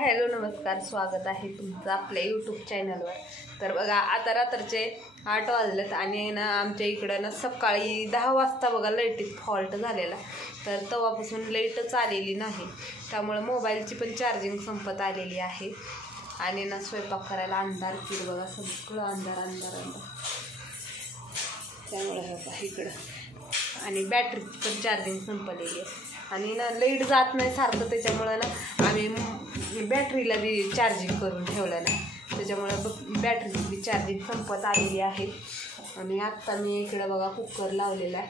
Hello नमस्कार, स्वागत आहे तुमचं आपल्या यूट्यूब चॅनलवर। तर बघा आता रात्रीचे 8 वाजलेत आणि ना आमच्या इकडं ना सकाळी 10 वाजता बघा लाईटीत फॉल्ट झालेला। तर तेव्हापासून लाईटच आलेली नाही, त्यामुळे मोबाईलची पण चार्जिंग संपत आलेली आहे आणि ना स्वयंपाक करायला अंधार किर बघा, सगळं अंधार अंधार अंधार। त्यामुळे बघा इकडं आणि बॅटरी पण चार्जिंग संपलेली आहे आणि ना लाईट जात नाही सारखं, त्याच्यामुळे ना आम्ही बॅटरीला बी चार्जिंग करून ठेवलं नाही, त्याच्यामुळे बॅटरीची बी चार्जिंग संपत आलेली आहे। आणि आत्ता मी इकडे बघा कुकर लावलेला आहे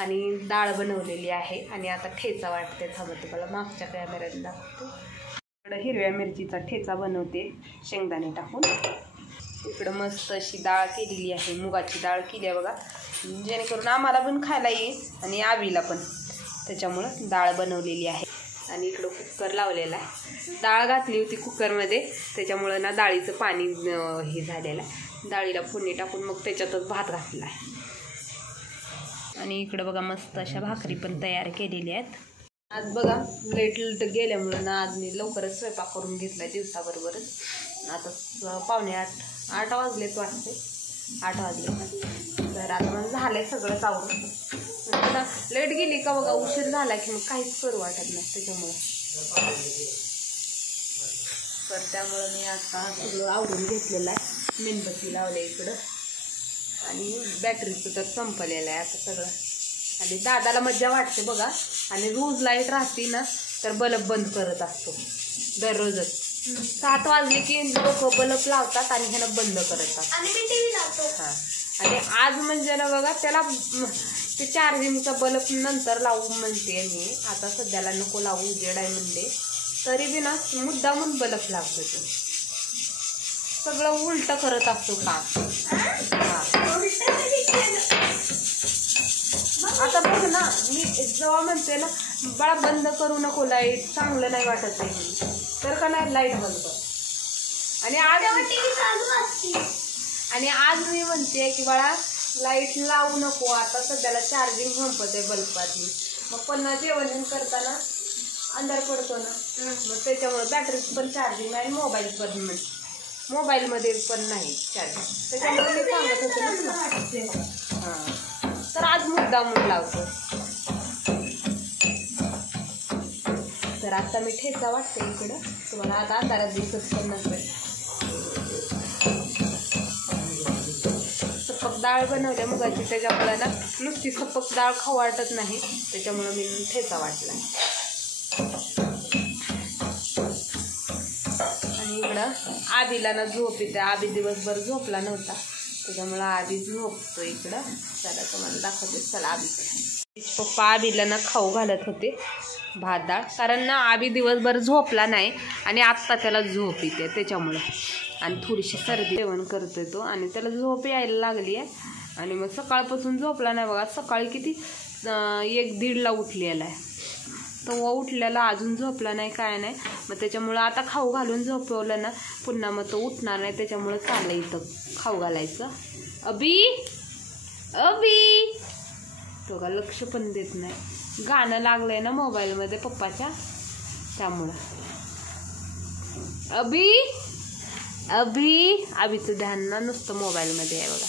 आणि डाळ बनवलेली आहे आणि आता ठेचा वाटते। थांबते मला मागच्या कॅमेऱ्यात दाखवते। इकडं हिरव्या मिरचीचा ठेचा बनवते शेंगदाणे टाकून। इकडं मस्त अशी डाळ केलेली आहे, मुगाची डाळ केली आहे बघा, जेणेकरून आम्हाला पण खायला येईल आणि आवीला पण, त्याच्यामुळं डाळ बनवलेली आहे। आणि इकडं कुकर लावलेला आहे, डाळ घातली होती कुकरमध्ये, त्याच्यामुळं ना डाळीचं पाणी हे झालेलं आहे। डाळीला फोडणी टाकून मग त्याच्यातच भात घातला आहे। आणि इकडं बघा मस्त अशा भाकरी पण तयार केलेल्या आहेत। आज बघा लाईट गेल्यामुळं ना आज मी लवकरच स्वयंपाक करून घेतला दिवसाबरोबरच। आता 7:45-8 वाजलेत वाटते, 8 वाजले। तर आता मग झालंय सगळं आवरून। लाईट गेली का बघा उशीर झाला की मग काहीच करू वाटत नाही, त्याच्यामुळं तर त्यामुळं मी आता सगळं आवरून घेतलेलं आहे। मेणबत्ती लावले इकडं आणि बॅटरीचं तर संपलेलं आहे आता सगळं। आणि दादाला मज्जा वाटते बघा, आणि रोज लाईट राहते ना तर बल्ब बंद करत असतो दररोजच। 7 वाजले की लोक बल्ब लावतात आणि ह्यानं बंद करतात। हां, आणि आज म्हणजे ना बघा त्याला ते चार्जिंगचा बल्ब नंतर लावू म्हणते मी, आता सध्याला नको लावू, उजेड आहे म्हणते, तरी बी ना मुद्दामून बल्ब लावतो तो, सगळं उलट करत असतो काम। आता बघ ना, मी जेव्हा म्हणते ना बाळा बंद करू नको लाईट, चांगलं नाही वाटत आहे, तर का नाही लाईट बंद कर। आणि आज मी म्हणते की बाळा लाईट लावू नको, आता सध्याला चार्जिंग संपत आहे बल्बातली, मग पुन्हा जेवण करताना अंधार पडतो ना, मग त्याच्यामुळे बॅटरी पण चार्जिंग नाही, मोबाईलमध्ये पण नाही चार्जिंग, त्याच्यामुळे मी सांगत होते ना। हां, तर आज मुद्दामून लावतो। तर आता मी ठेचा वाटते इकडं, तुम्हाला आता अंधारात दिसत पण नसेल। सपक डाळ बनवल्या मुगाची, त्याच्यामुळे ना नुसती सपक डाळ खाऊ वाटत नाही, त्याच्यामुळं मी ठेचा वाटला। आणि इकडं आबीला ना झोप येते, आबी दिवसभर झोपला नव्हता, त्याच्यामुळं आबी झोपतो इकडं। चला तुम्हाला दाखवते, चला आबीकडे। पप्पा आबीला ना खाऊ घालत होते भात डाळ, कारण ना आबी दिवसभर झोपला नाही आणि आत्ता त्याला झोप येते त्याच्यामुळं, आणि थोडीशी सर्दी जेवण करतोय तो आणि त्याला झोप यायला लागली आहे। आणि मग सकाळपासून झोपला नाही बघा, सकाळी किती 1-1:30ला उठलेला आहे, तेव्हा उठलेला अजून झोपला नाही काय नाही, मग त्याच्यामुळं आता खाऊ घालून झोपवलं ना पुन्हा मग तो उठणार नाही, त्याच्यामुळं चाललं इथं खाऊ घालायचं। अबी अबी तो का लक्ष पण देत नाही, गाणं लागलंय ना मोबाईलमध्ये पप्पाच्या, त्यामुळं अबी अबीचं ध्यान ना नुसतं मोबाईलमध्ये आहे बघा।